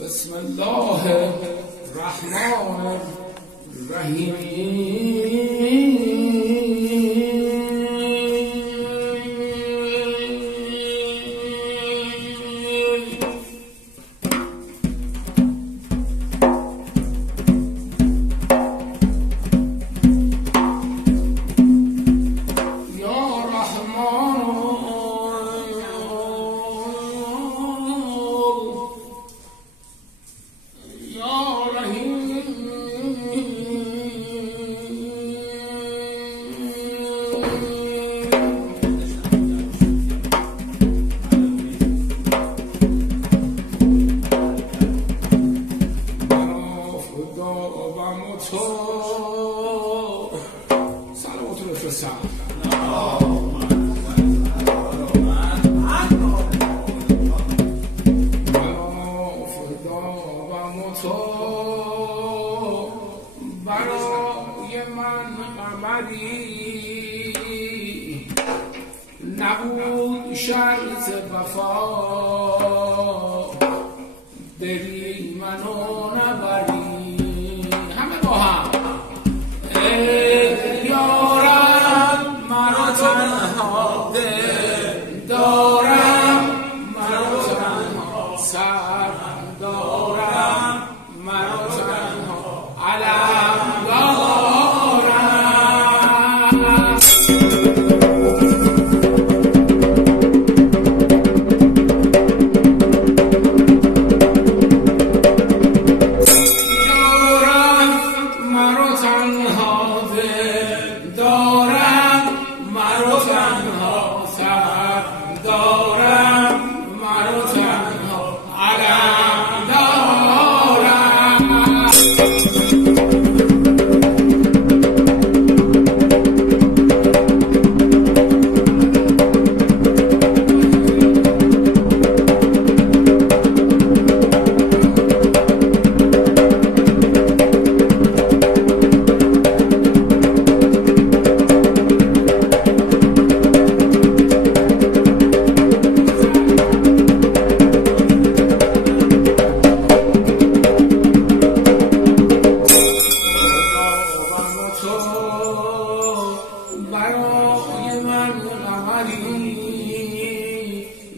بسم الله الرحمن الرحیم. برای من قمری نبود شرط وفا، بری منو نبری. همه با هم ای یارم مرا تنها دل دارم، مرا تنها سر دارم، مرا تنها علم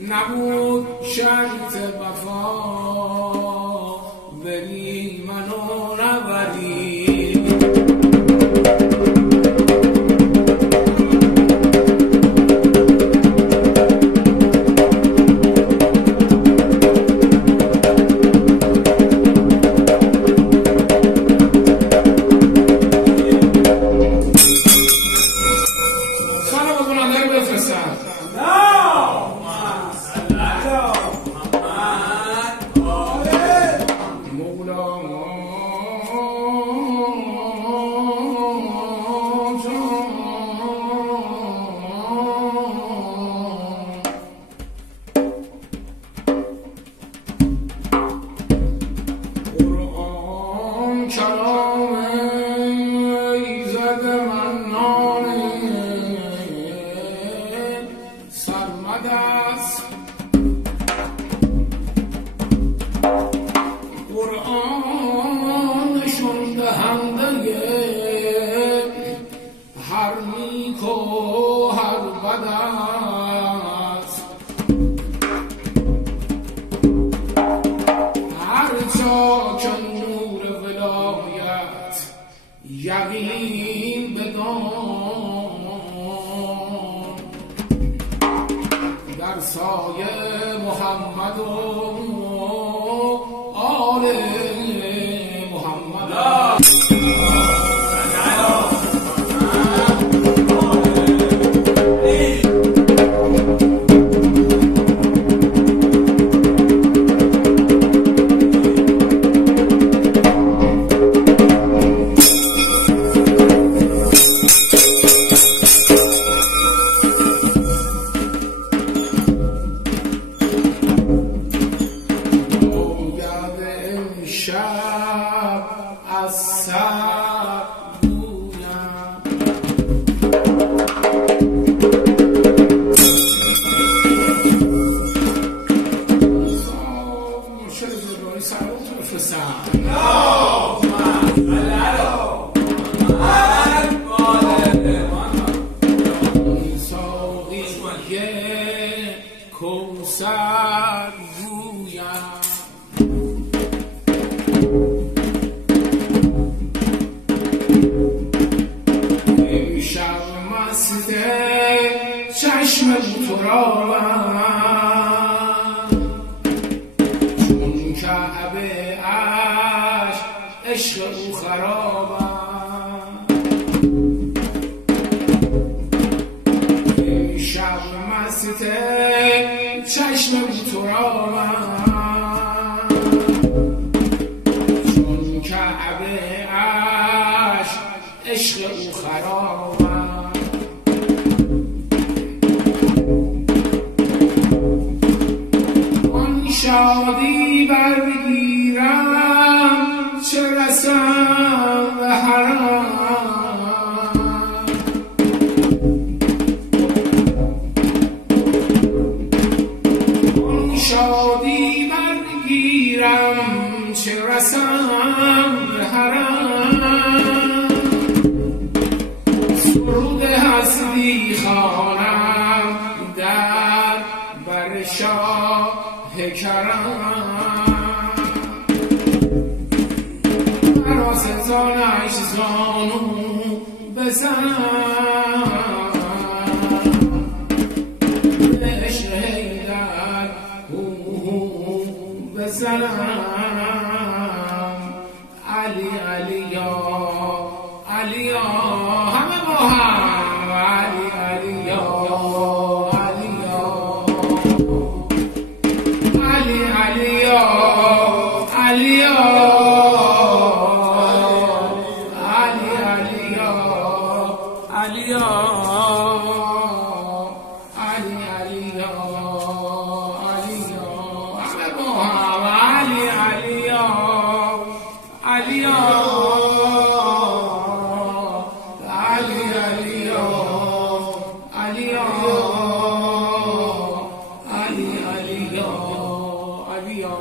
نبود شرط وفا، بری منو نبری. سلام کننده رو بفرستن. هر نیک و هر بد است، هر جا که نور ولایت یقین بدان، در سایه محمد و آل محمد. شب از سر گویم مرشد زبانی سلام بفرستم. ساقی کوثر گویم امشب مست چشم ترابم چون کعبه اش عشق او خرابم امشب مست چشم ترابم چون کعبه اش عشق او خرابم آن شادی برگیرم چه رسم به حرم آن شادی برگیرم چه رسم به حرم سرود هستی خوانم در بر شاه کرم مرا سزانش زانو بزنم به عشق حیدر بزنم علی علی یا علی یا همه با هم علی علی یا علی یا علی علی یا علی یا علی علی یا علی یا علی علی یا علی یا همه با هم علی علی یا علی یا علی علی یا علی یا علی علی یا علی یا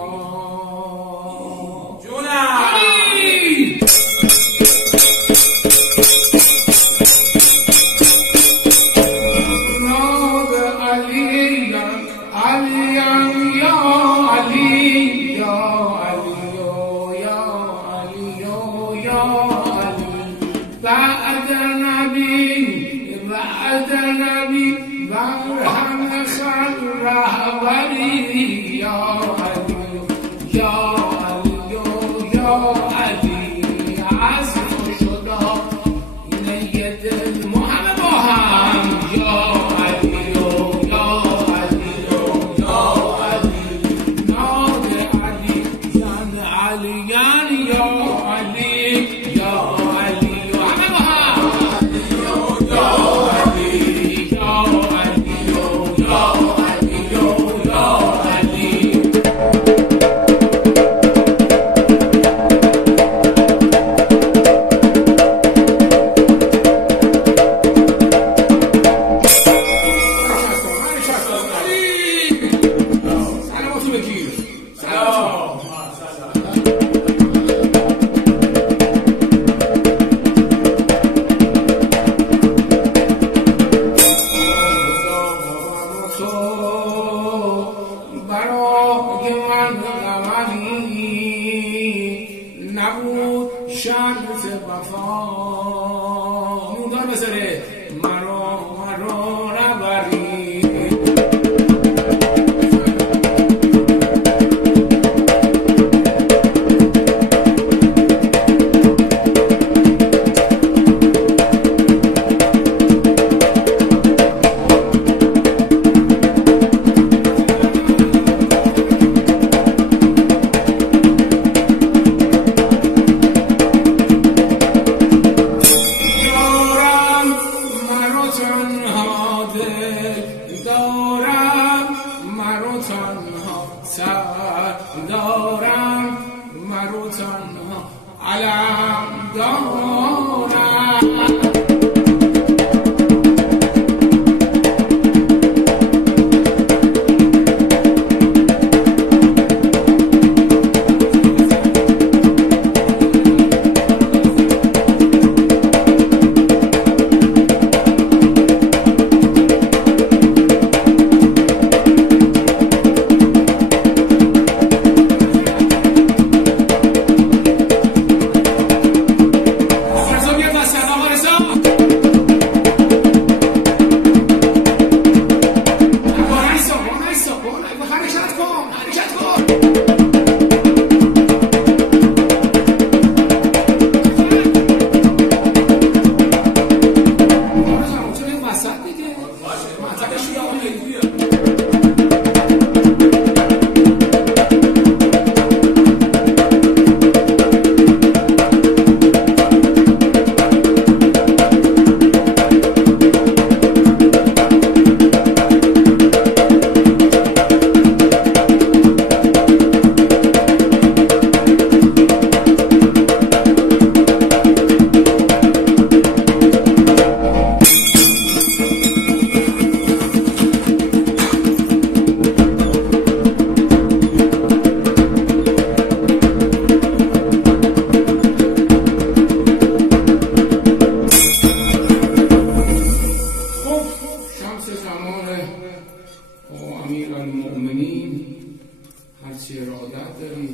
جونم ناب علی علیم یا علی یا علی یا علی یا علی بعد نبی برهم خل رهبری یا علی یا علی یا علی از تو شدا اینه دل ما همه با هم یا علی یا علی یا علی نام علی یعنی علیان یا علی یا علی همه با هم یا علی یا علی یا علی یا علی سلامتو بگیر سلام برای من غمانی نبود شرط وفا مودار بذاره مرا نبری دارم مرو تنها علم دارم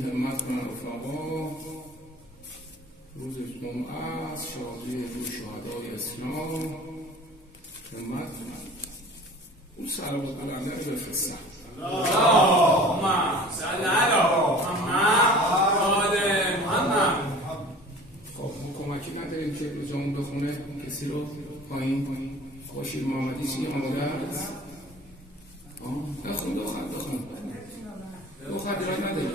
همت کن رفقا. روز جمعه است، شادی روز شهدای اسلام. همت کن. اون سلوات بلنده رو بفرستن. اللهم صل علی محمد. خب ما کمکی نداریم که روزمون بخونه کسی رو پایین. خوشیر محمدی چیه آماده است؟ بخون دو خط ایراد نداریم.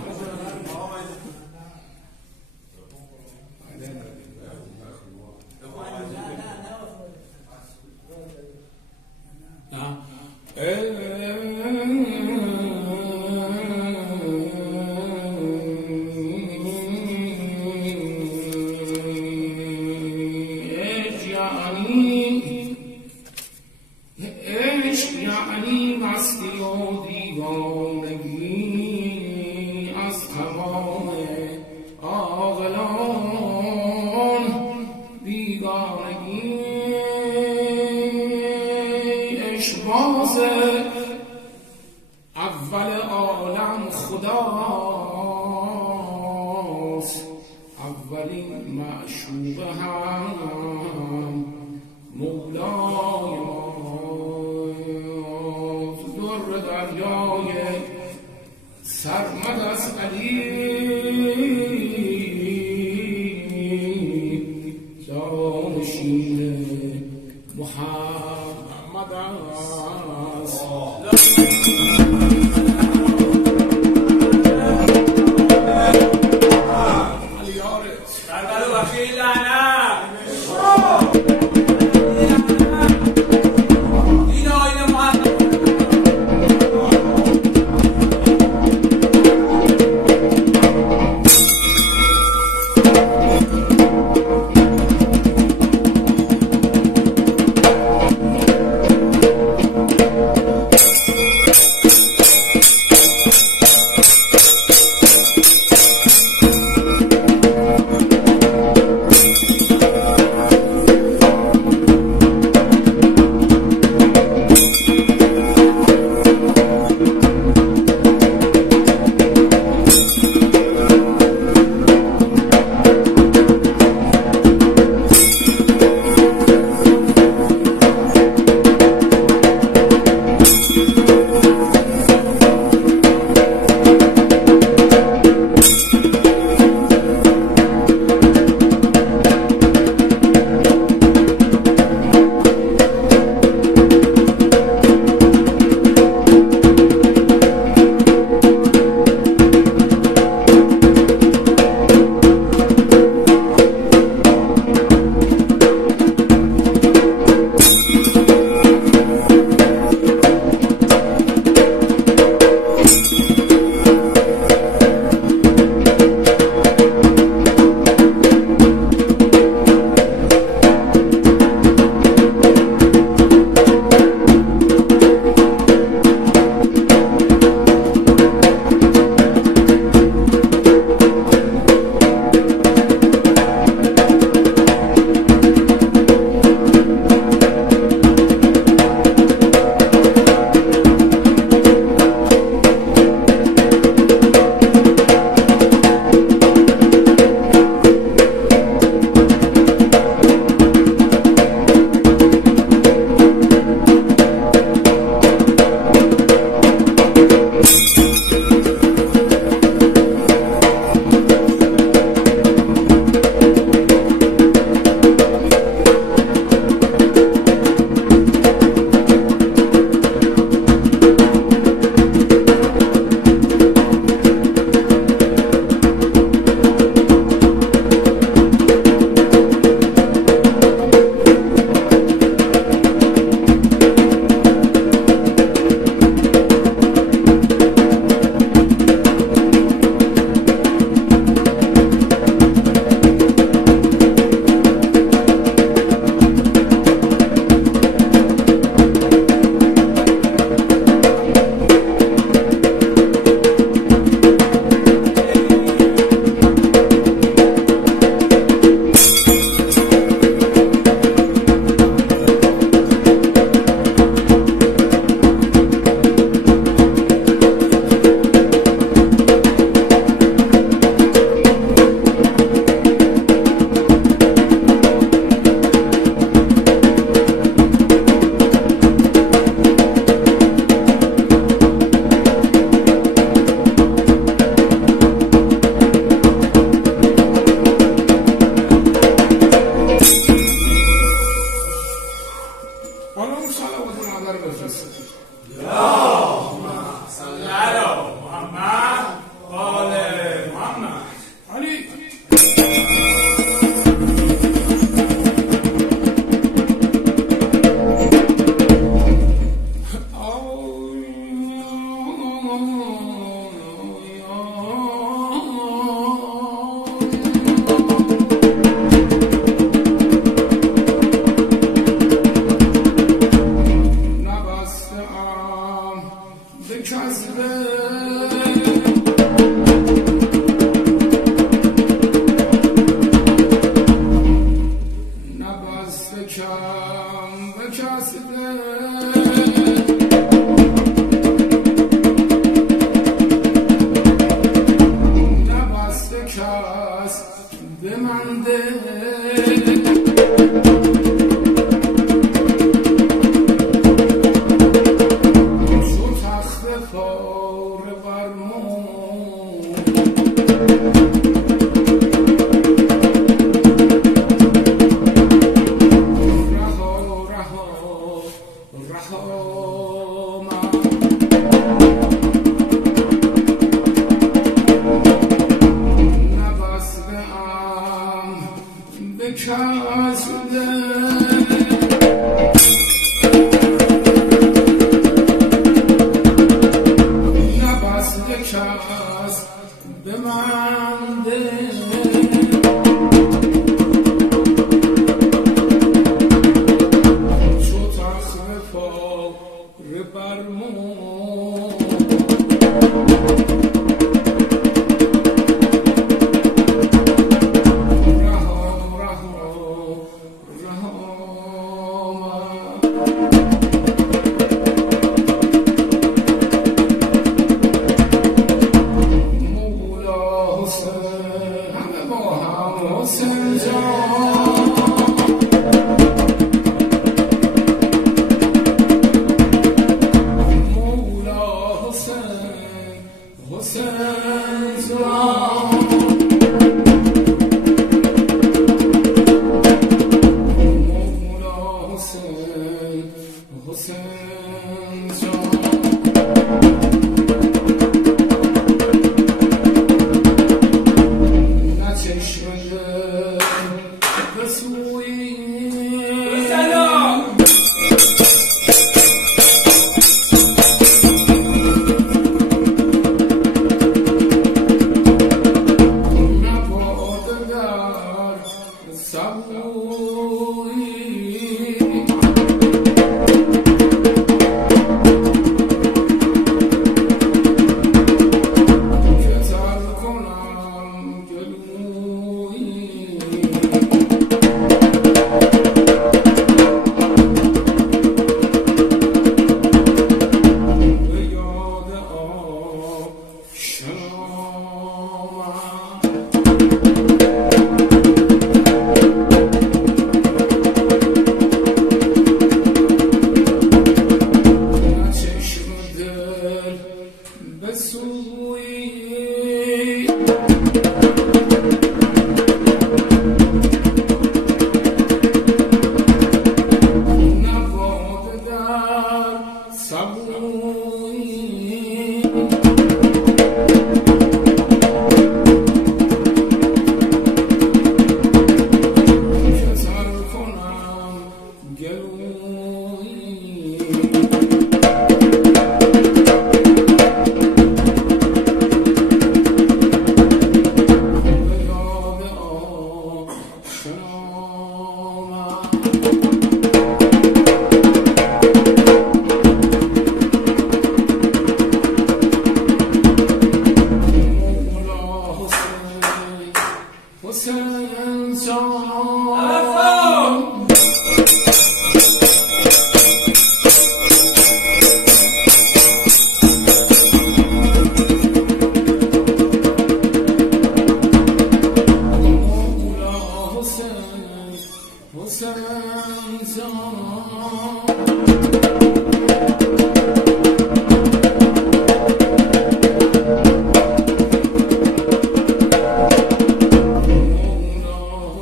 عشق یعنی مستی و دیوانگی از تمام عاقلان، بیگانگی. عشق باز اول عالم خداست، اولین معشوق هم مولای ماست. در دریای سرمد از علی جانشین محمد است. علی یارت کربلا وکیل لعنت.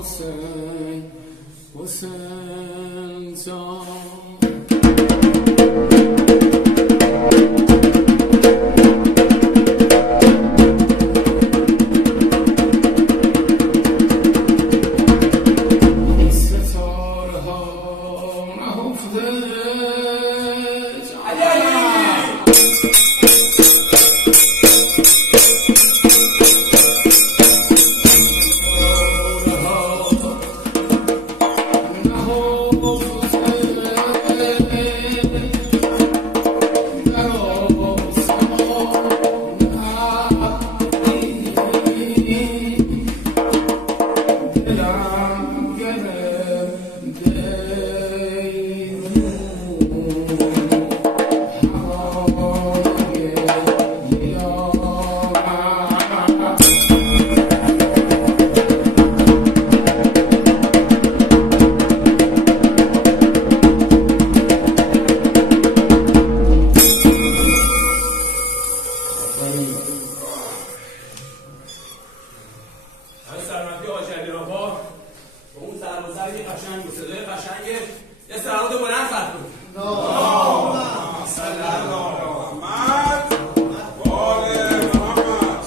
Hussein. آفرین قشنگ بود، صدای قشنگه. یه صلوات بلند خط بود. اللهم صل علی محمد و آل محمد.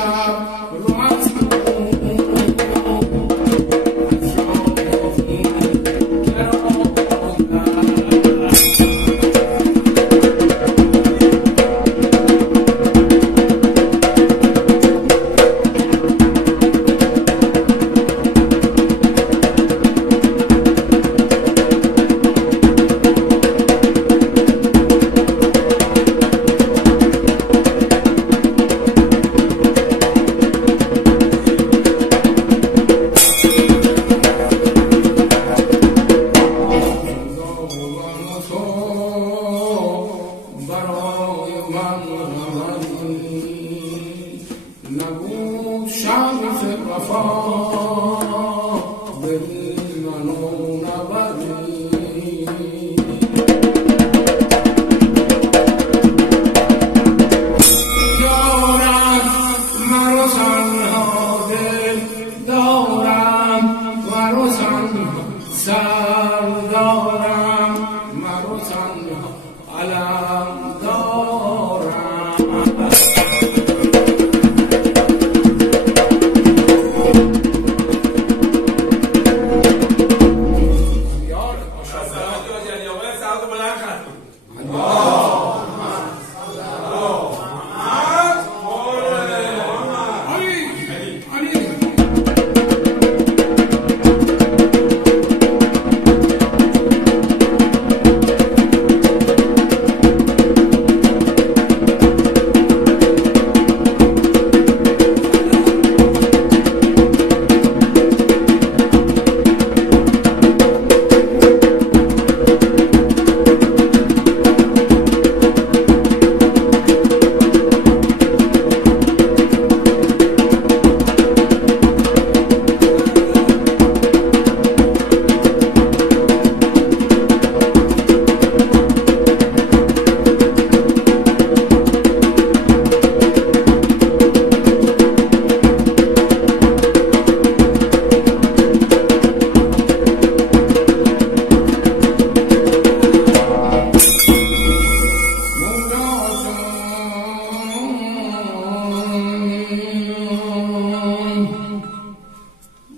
شب راحت نبود شمس وفا بری منو نبری دارم مرا تنها دل دارم مرا تنها سر دارم مرا تنها علم دارم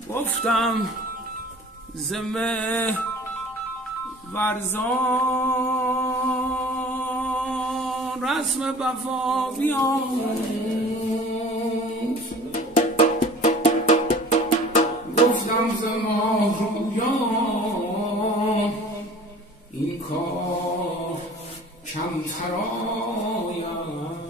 گفتم زمه ورزان رسم وفا بیاموز گفتم زما رویان این کار کمتر آید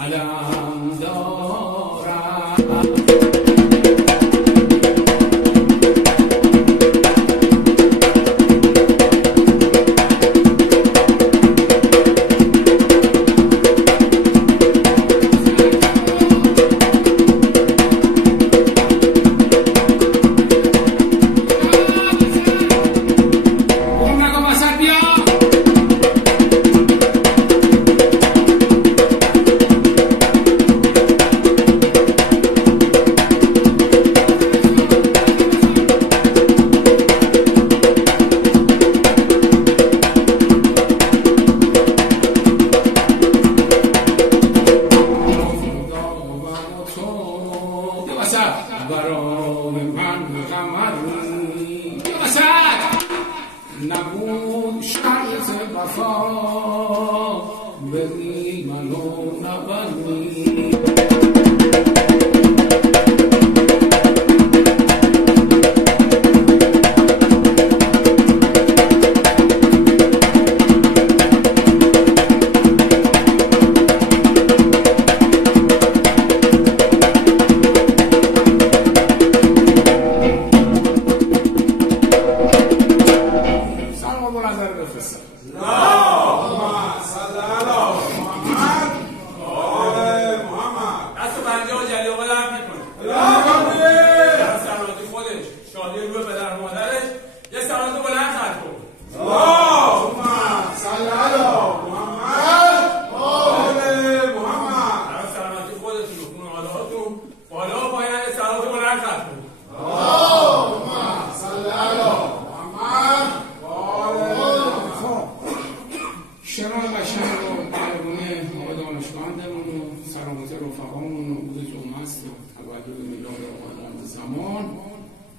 علم دارم. برای من قمری نبود شرط وفا بری منو نبری. شما قشنگ رو برگونه آقا دانشمندمون و سلامت رفقامون و روز جمعه است و تولد میلاد آقای زمان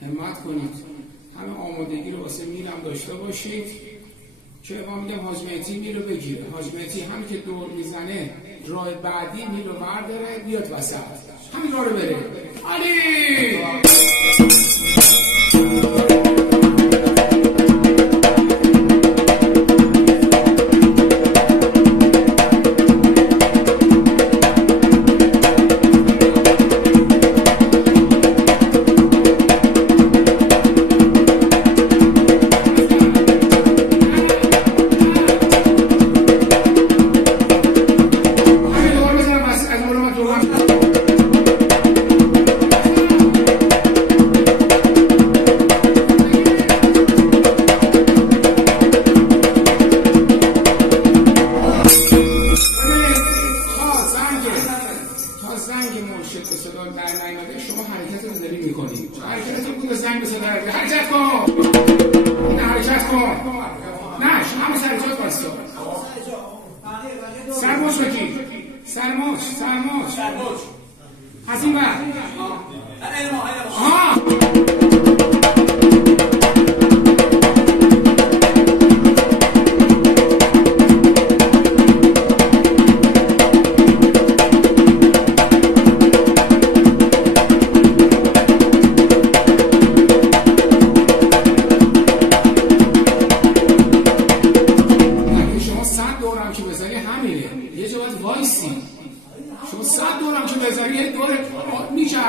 همت کنید. همه آمادگی رو واسه میرم داشته باشید که ما میگم حاج مهدی میلو بگیره. حاج مهدی همین که دور میزنه راه بعدی میلو برداره بیاد وسط، همین راه رو بره. علی شما حرکت رو داری میکنی. حرکت رو بود زنگ بسه در حرکت کن. نه حرکت کن. نه همه سرجات باستا. سرموش بکی. سرموش. از این بر. آها. یه جا باید وایسی. شما 100 دورم که بزنی یه دور میچرخه،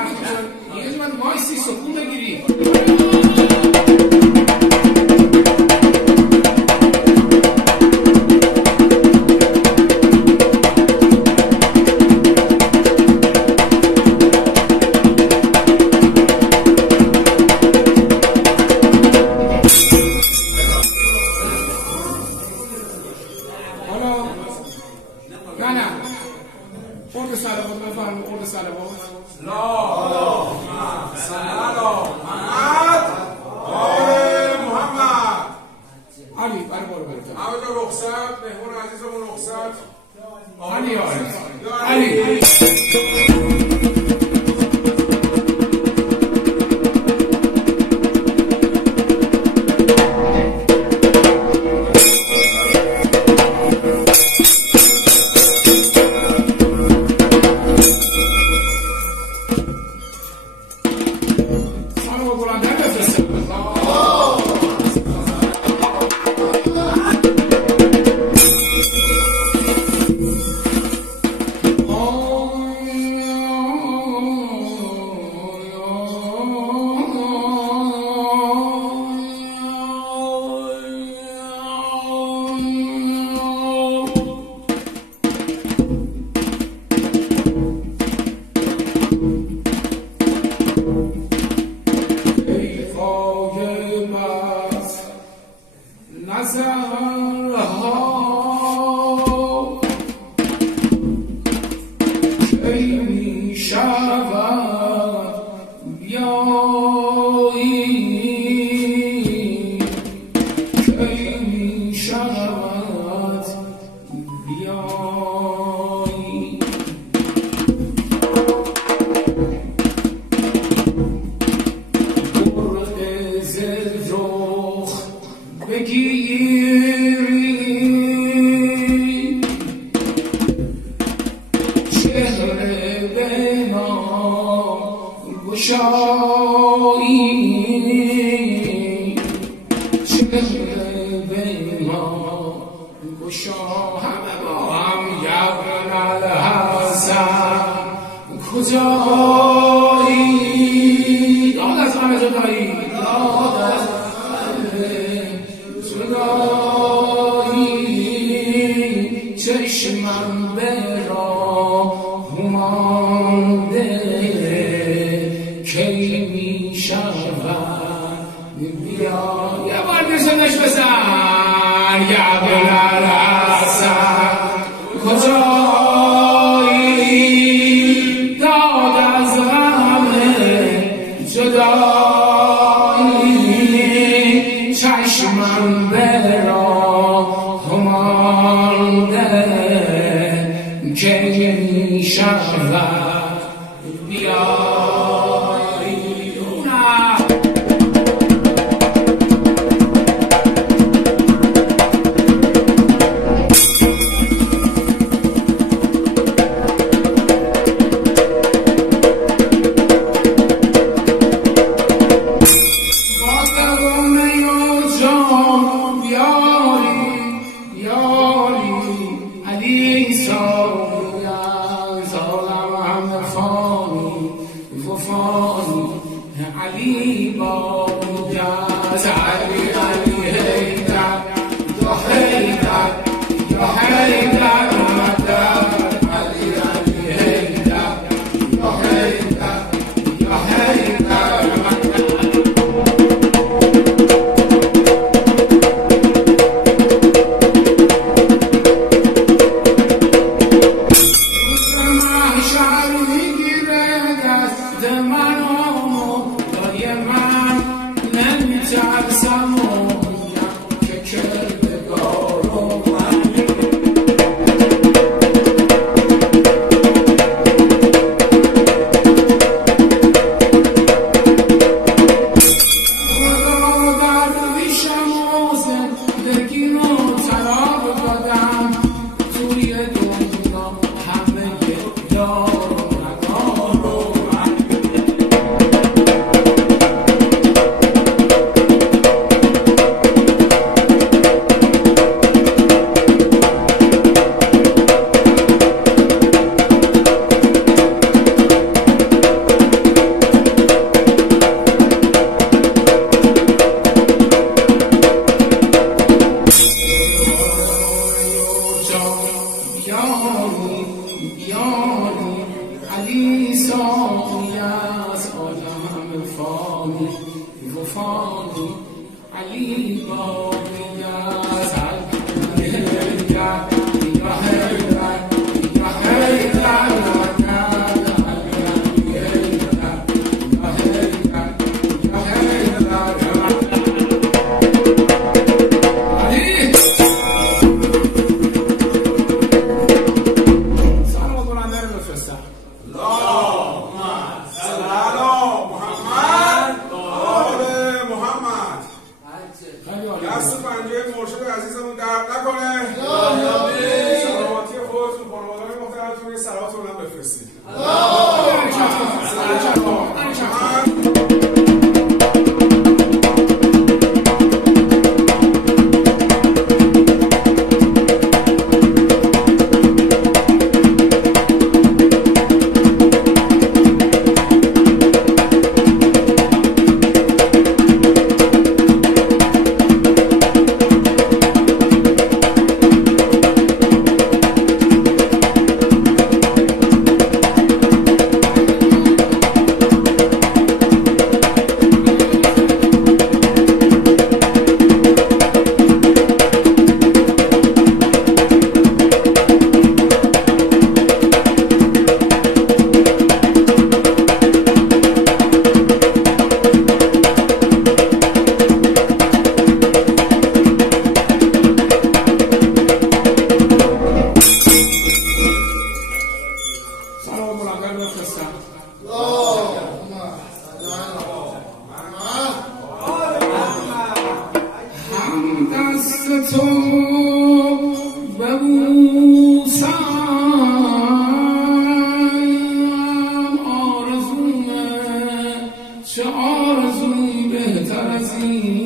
یه جا باید وایسی سکون بگیری. نه قرد سلوات بفرمون. قرد سلوات اللهم صل علی محمد. علی برای بارو برتن همه جا رخصت، مهمون عزیزمون رخصت. علی کی می شود بیایی کی می شود بیایی برق زلزخ بگیری چهره به ما گشایی چهره به ما گشا همه با هم یبن الحسن کجایی یاد از همه جدایی یاد از همه جدایی چشمم به راه مانده کی می شود بیا یه بار نشونش بزن یبن الحسن کجایی داد از همه جدایی چشمم به راه مانده کی می شود بیایی علی باید علی علی حیدر یا حیدر یا حیدر مدد علی علی حیدر یا حیدر یا حیدر محشر میگیره دست منو من نمیترسم و میگم که کردگارو من خدا درویشم و زندگی رو طلاق دادم توی دنیا همه یار و ندارو علی سامی از آدم فانی و فانی علی باقی از علی حیدر یا حیدر یا حیدر دست پنجه مرشد عزیزمون درد نکنه. سلامتی خودتون خانواده‌های محترمتون یه صلوات رو هم بفرستید. سلام بلندر بفرستم. هم دست تو ببوسم آرزومه، چه آرزوی بهتر از این.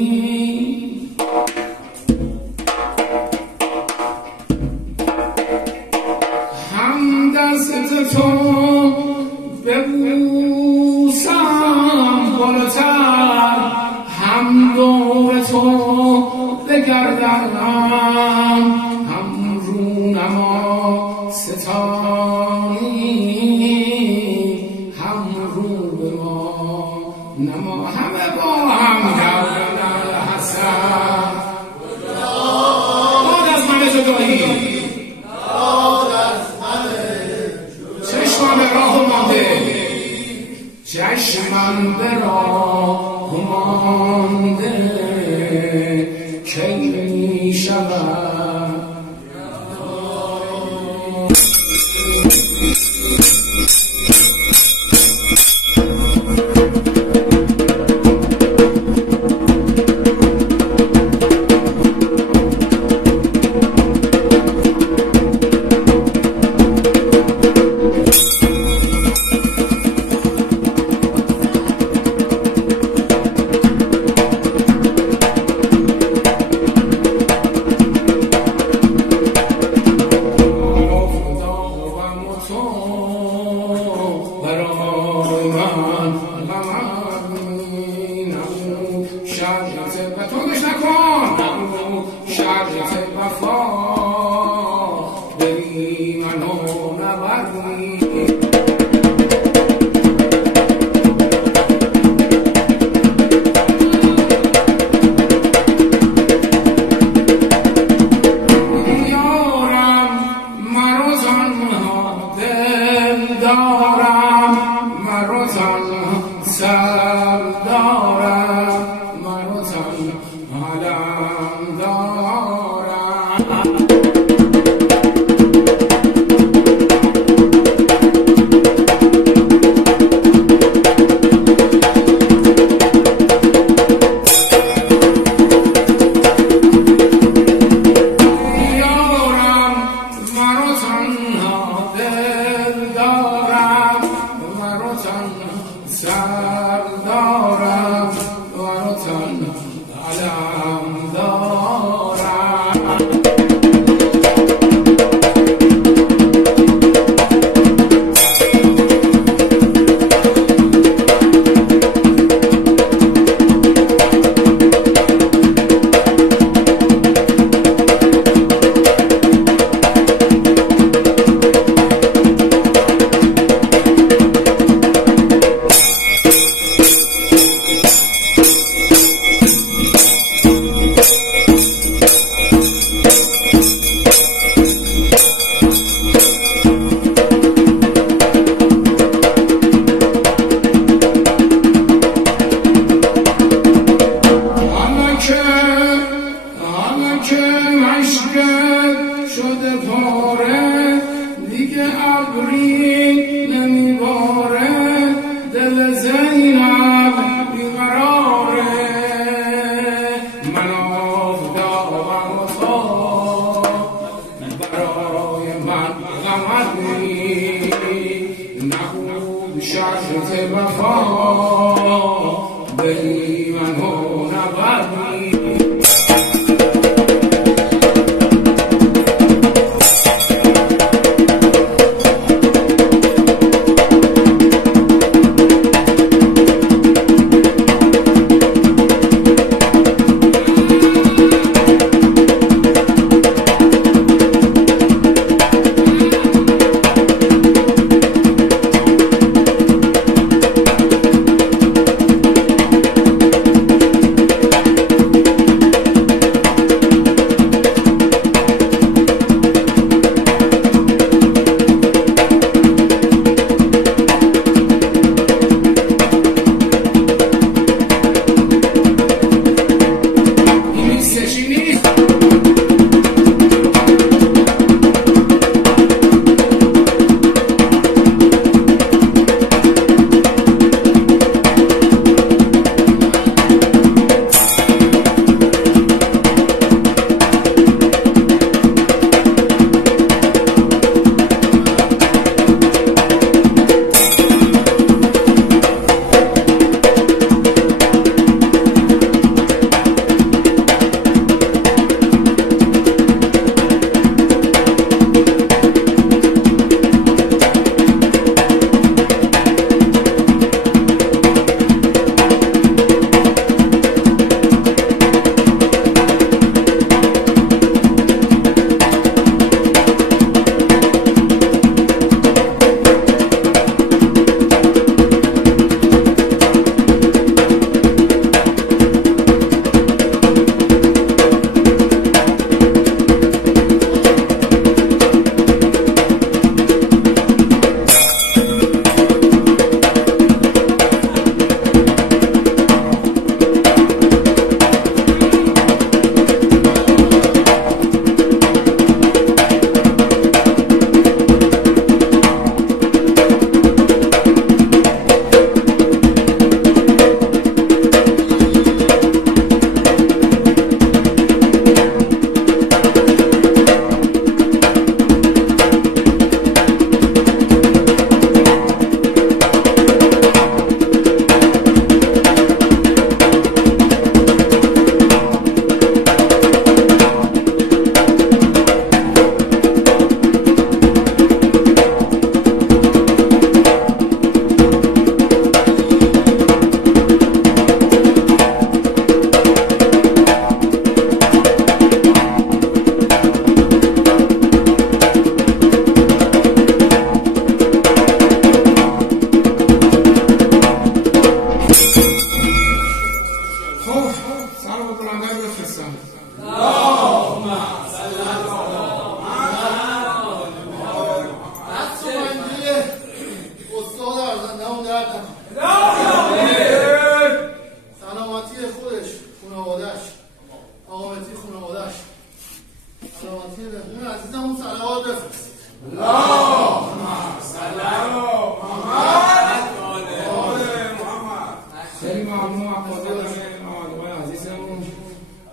هم دست تو ببوسم بالاتر، هم دور تو بگردم، هم رونما ستانی، هم رو به ما نما، همه با هم گردن حسن. باد از من جدایی، چشمم به راه مانده، چشمم به راه مانده، کی می شود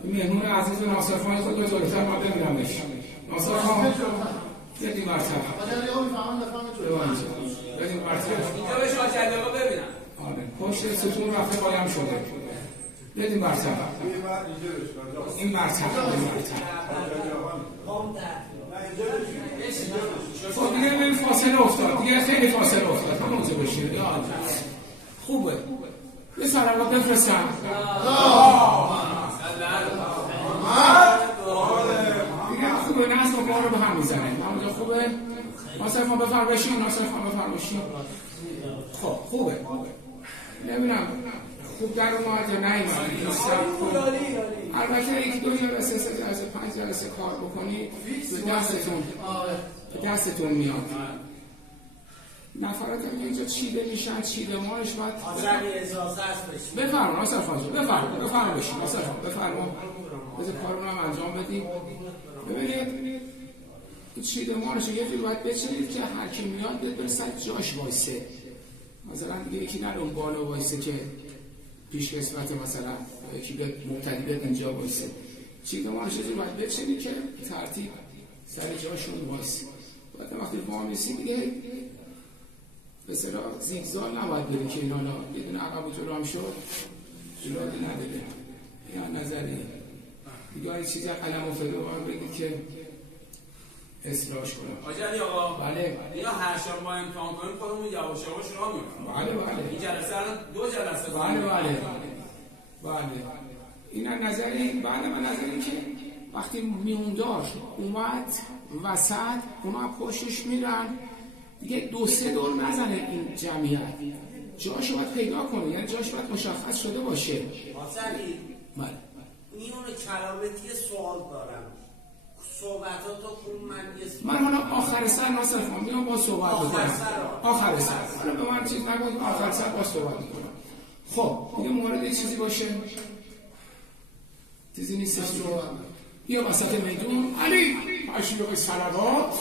مهمون عزیز ناصر خان خود به جلوتر ما ببینمش. ناصر خان بدیم برتر بدیم برتر اینجا به شاهزاده آقا ببینم. آره پشت ستون رفته قایم شده. بدیم برتر این برتر خب دیگه ببین فاصله افتاد، دیگه خیلی فاصله افتاد، همونجا بشید. خوبه یه سلامات بفرستم. دیگه خوبه نه اصلا بار رو به هم میزنه همونجا خوبه. ناصر خان بفرم بشین. ناصر خان بفرم بشین. خب خوبه نمیدونم خوب در اومد یا نیومد. البته یک دو جلسه 3 جلسه 5 جلسه کار بکنید به دستتون میاد. نفرات که اینجا چیده میشن چیدمانش باید بفرما ناصر خان بفرما بشین. ناصر خان بفرما بذار کارون هم انجام بدیم. ببینید چیدمانش رو یه جور باید بچینید که هر کی میاد برسد جاش وایسه. مثلا دیگه یکی نره اون بالا وایسه که پیش قسمت مثلا یکی به مبتدی به اینجا وایسه. چیدمانش رو باید بچینید که ترتیب سر جاشون وایسه. بعد وقتی وامیسی دیگه به صدا زیگزاگ نباید بره که اینا یه دونه عقب و جلو هم شد جلوی نداره. یا نظری دیگه این چیزی قلم و فلو باید بگید که اصلاحش کنم. آجلی آقا بله یا هر شب ما امتحان کنیم خودمون یواش یواش راه میکنیم. بله این جلسه الان 2 جلسه. بله این نظری. بعد من نظری که وقتی میوندار اومد وسط اونا پشتش میرن دیگه 2-3 دور نزنه این جمعیت جاشو باید پیدا کنه. یعنی جاش باید مشخص شده باشه. آسلی بله میونه کلامتی سوال دارم. صحبتاتو من حالا آخر سر ناصر خان میام با صحبت بکنم. آخر سر حالا به من چیز نگوید آخر سر با صحبت میکنم. خب دیگه مورد چیزی باشه چیزی نیستش رو بیا وسط میدون. علی عشیق صلوات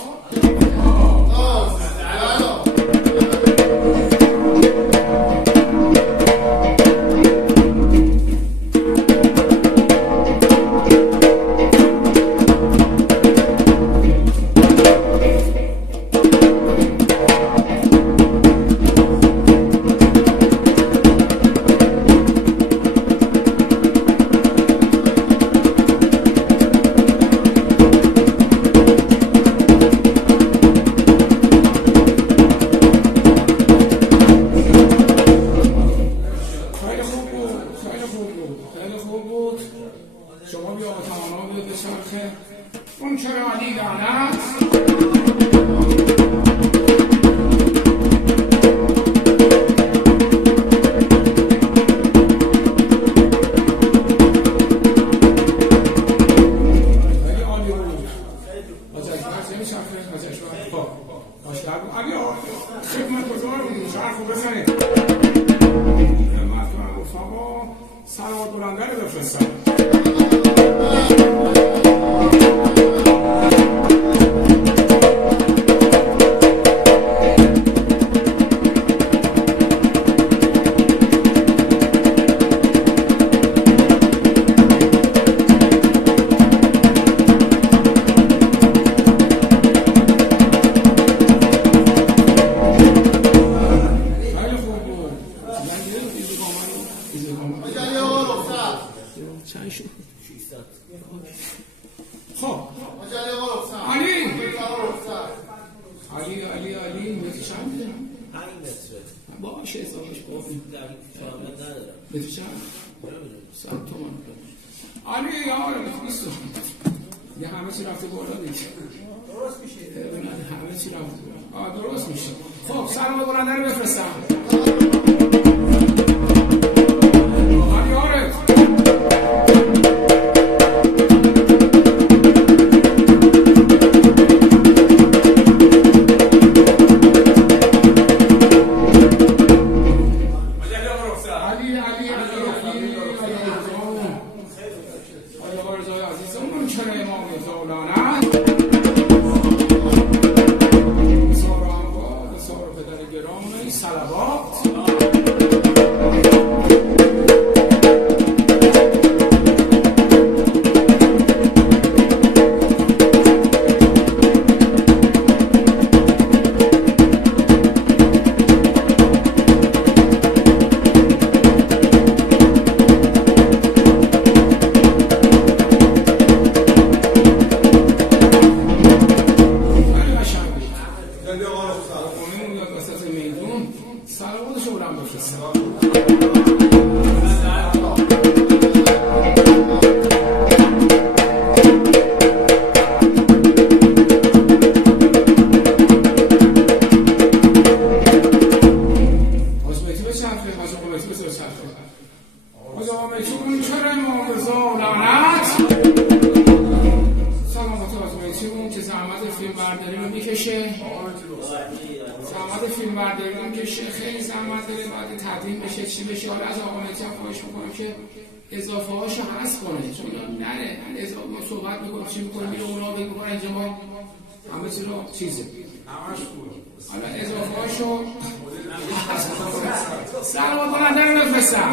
درست میشه. خب سلام برنده رو بفرستم. سلاماتشو برام بفرستم. آزمایتی به چرخه، آزمایتی به چرخه. آزمایتی اون چرا محافظا لعنت. سلامت آزمایتی اون که زحمت فیلم برداری رو میکشه. زحمت فیلم برداری رو میکشه، خیلی زحمت داره، باید تدوین بشه چی بشه. حالا از آقا مهدی هم خواهش میکنم که اضافه هاشو حذف کنه، چون اینا نره اضافه ما صحبت میکنم چی میکنه میره اونا بگو میکنه اینجا ما همه چی رو چیزه همش بود. حالا اضافه هاشو سلام کننده رو بفرستم.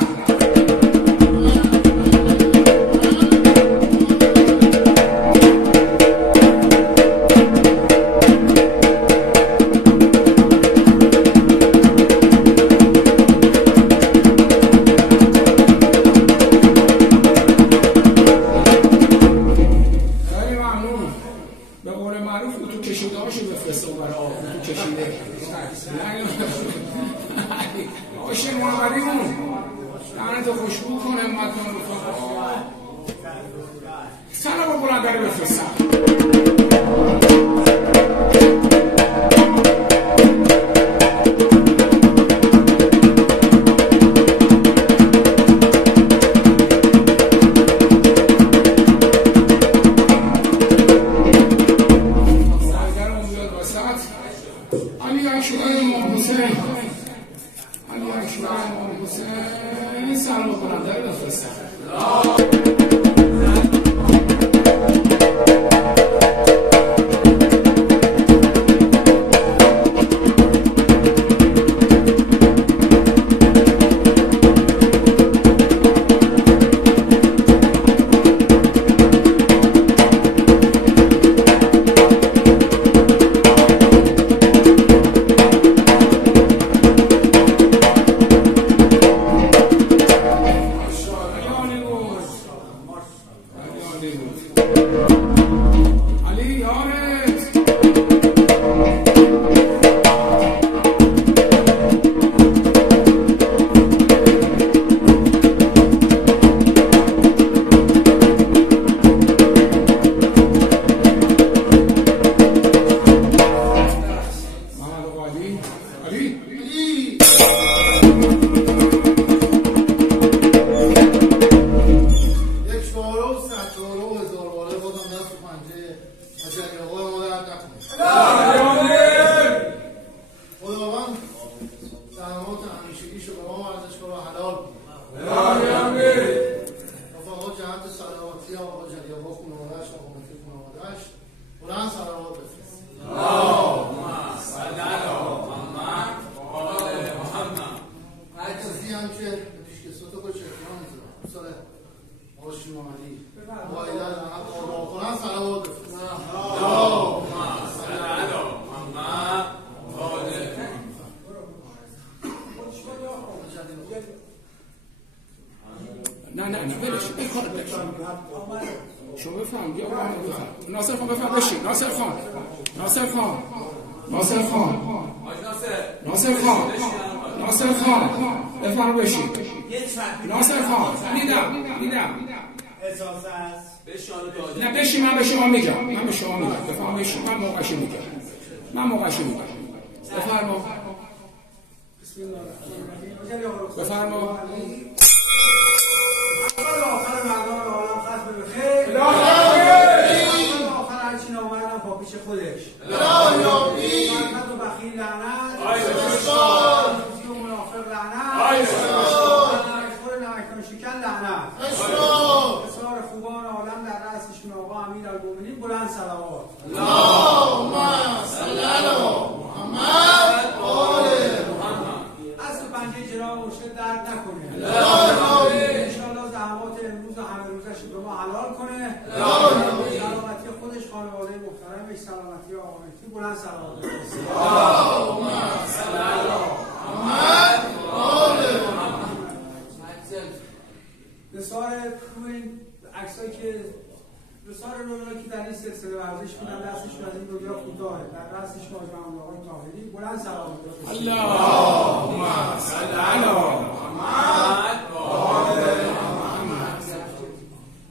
اللهم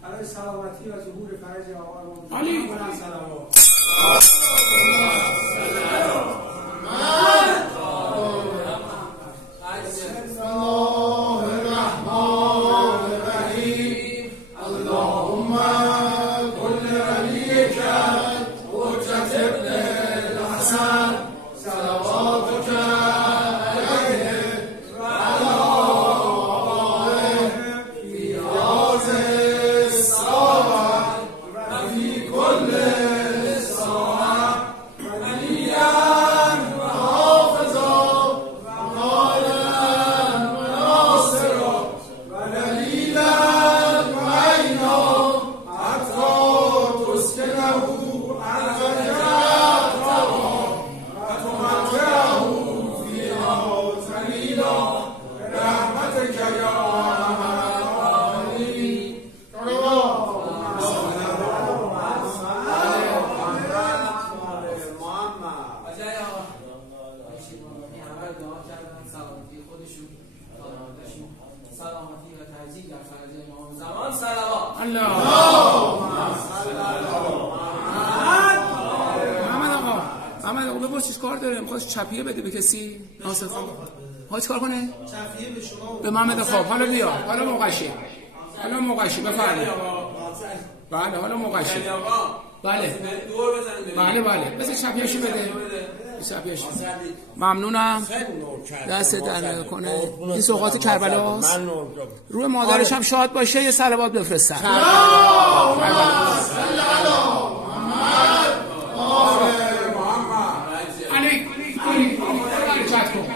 برای سلامتی و ظهور فرج آقا علی سلامتی و تجدید در فرج امام زمان صلوات. محمد آقا بپرس چیز کار داره؟ میخواد چپیه بده به کسی؟ ناصر خان میخواد چیکار کنه؟ چفیه به شما به محمد خواب. حالا بیا، حالا موقعشه بفرمایید. بله حالا موقعشه. بله بذار چپیه‌شو بده. ممنونم. دست در کنه. این سوغات کربلاست. روی مادرش هم شاد باشه. یه صلوات بفرستن. علی چت کن.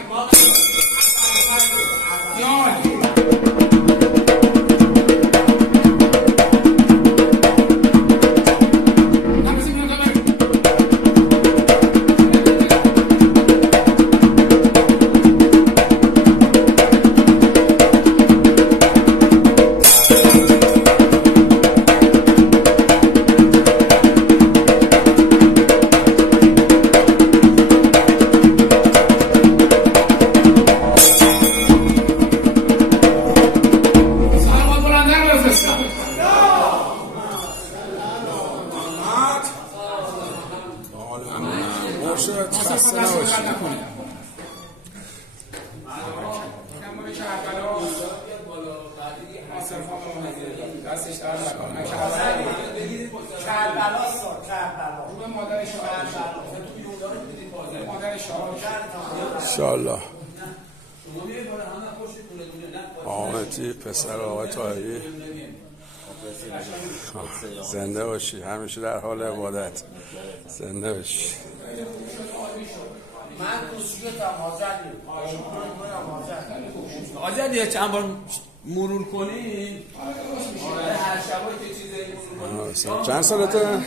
انشاءالله آمدی پسر آقای طاهری زنده باشی، همیشه در حال عبادت زنده باشی. من دوستیتم آزادی چند بار مرور کنی هر شبایی که چیزی چند سالته؟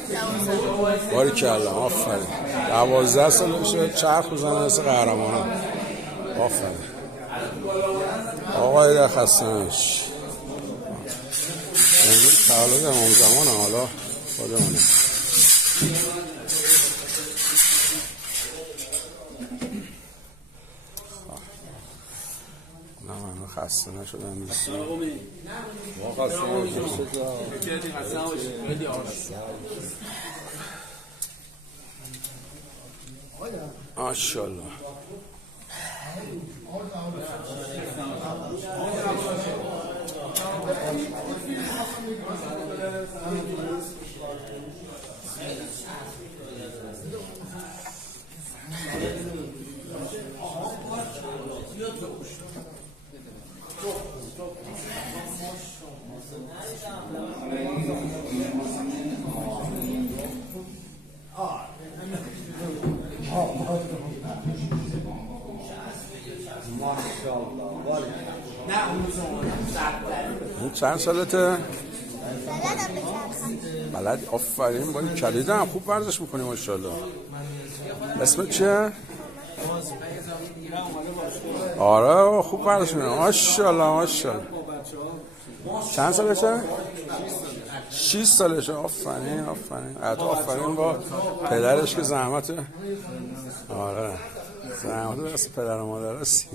باریکلا آفرین. 12 سال میشه چرخ بزنه مثل قهرمانان. آفرین آقای در خسته نباشی. امروز تولد امام زمان حالا خودمونه. من خسته نشدم ماشاءالله. چند سالته؟ بلد. آفرین باری کلیدم خوب ورزش میکنی ماشاءالله. اسمت چیه؟ آره خوب ورزش میکنی ماشاءالله. چند سالته؟ 6 سالشه. آفرین آفرین با پدرش که زحمت. آره زحمت دست پدر و مادر هستی.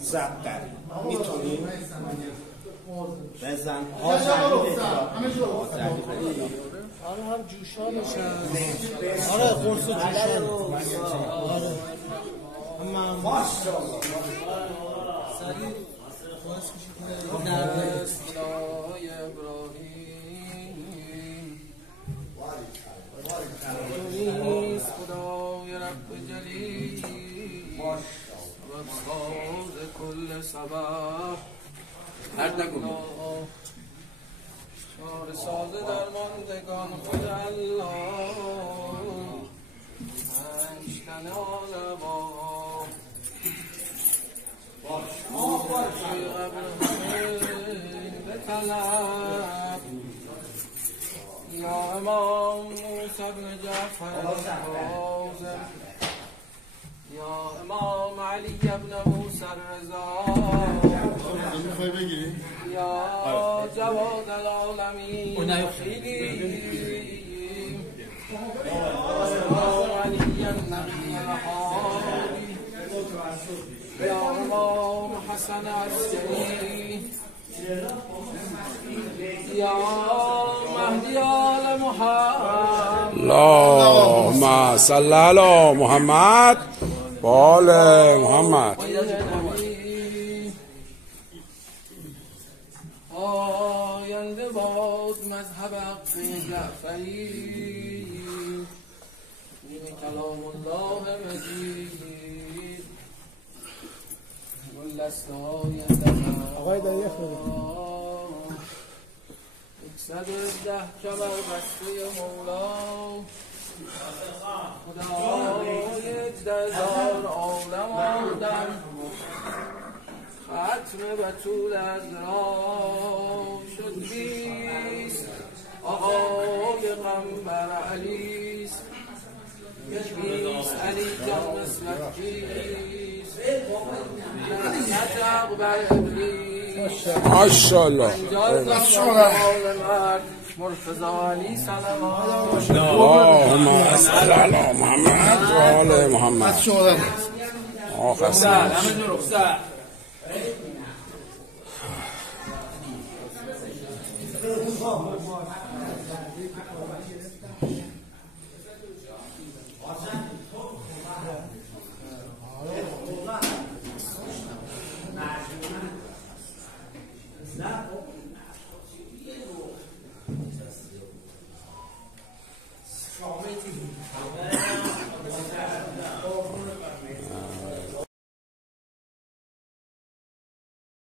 زبطر میتونی بزن آره هم جوشا بشن آره قرص و جوشا آره ماشاءالله سریع خواهش کشید ابراهیم خدای رب جلیل و ساز کل سبب هر نگونه شار ساز درماندگان خود الله پنجتن آلبا بطلب یا امام موسی بن جعفر الکاظم یا امام علی بن موسی الرضا یا جواد العالمین امام علی النبی الهادی یا امام حسن عسکری یا مهدی آل محمد اللهم صل علی محمد و آل محمد. آینده باد مذهب حق جعفری این کلام الله مجید گلدسته های آقای در یخ 110 کمر بسته مولا خدای 10000 عالم آدم ختم بطول از راه شد بیست آقای غمبر علیست بیست علی جان نسبت کیست نتق بر ابلیس ماشاءالله مرتضی علی صلوات اللهم صل علی محمد و آل محمد. آخر